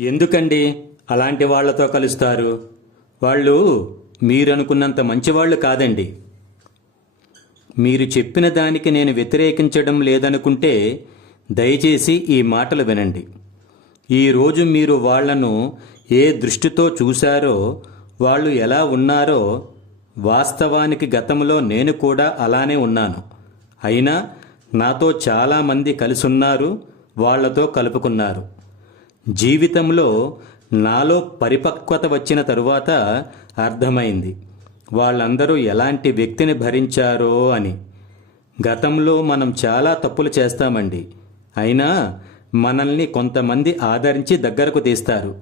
ఎందుకండి అలాంటి వాళ్లతో కలుస్తారు? వాళ్ళు మీరనుకున్నంత మంచివాళ్ళు కాదండి. మీరు చెప్పిన దానికి నేను వ్యతిరేకించడం లేదనుకుంటే దయచేసి ఈ మాటలు వినండి. ఈరోజు మీరు వాళ్లను ఏ దృష్టితో చూశారో, వాళ్ళు ఎలా ఉన్నారో, వాస్తవానికి గతంలో నేను కూడా అలానే ఉన్నాను. అయినా నాతో చాలామంది కలిసున్నారు, వాళ్లతో కలుపుకున్నారు. జీవితంలో నాలో పరిపక్వత వచ్చిన తరువాత అర్థమైంది వాళ్ళందరూ ఎలాంటి వ్యక్తిని భరించారో అని. గతంలో మనం చాలా తప్పులు చేస్తామండి. అయినా మనల్ని కొంతమంది ఆదరించి దగ్గరకు తీస్తారు.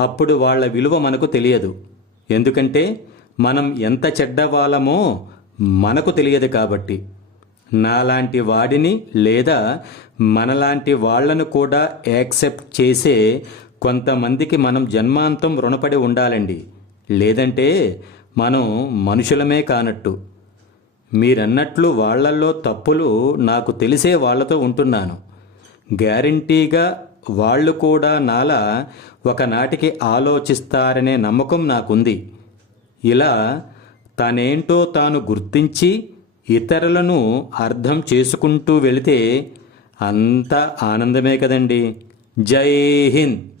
అప్పుడు వాళ్ళ విలువ మనకు తెలియదు. ఎందుకంటే మనం ఎంత చెడ్డవాళ్ళమో మనకు తెలియదు కాబట్టి. నాలాంటి వాడిని లేదా మనలాంటి వాళ్లను కూడా యాక్సెప్ట్ చేసే కొంతమందికి మనం జన్మాంతం రుణపడి ఉండాలండి. లేదంటే మనం మనుషులమే కానట్టు. మీరన్నట్లు వాళ్లల్లో తప్పులు నాకు తెలిసే వాళ్లతో ఉంటున్నాను. గ్యారంటీగా వాళ్ళు కూడా నాలా ఒకనాటికి ఆలోచిస్తారనే నమ్మకం నాకుంది. ఇలా తనేంటో తాను గుర్తించి ఇతరులను అర్థం చేసుకుంటూ వెళితే అంతా ఆనందమే కదండి. జై హింద్.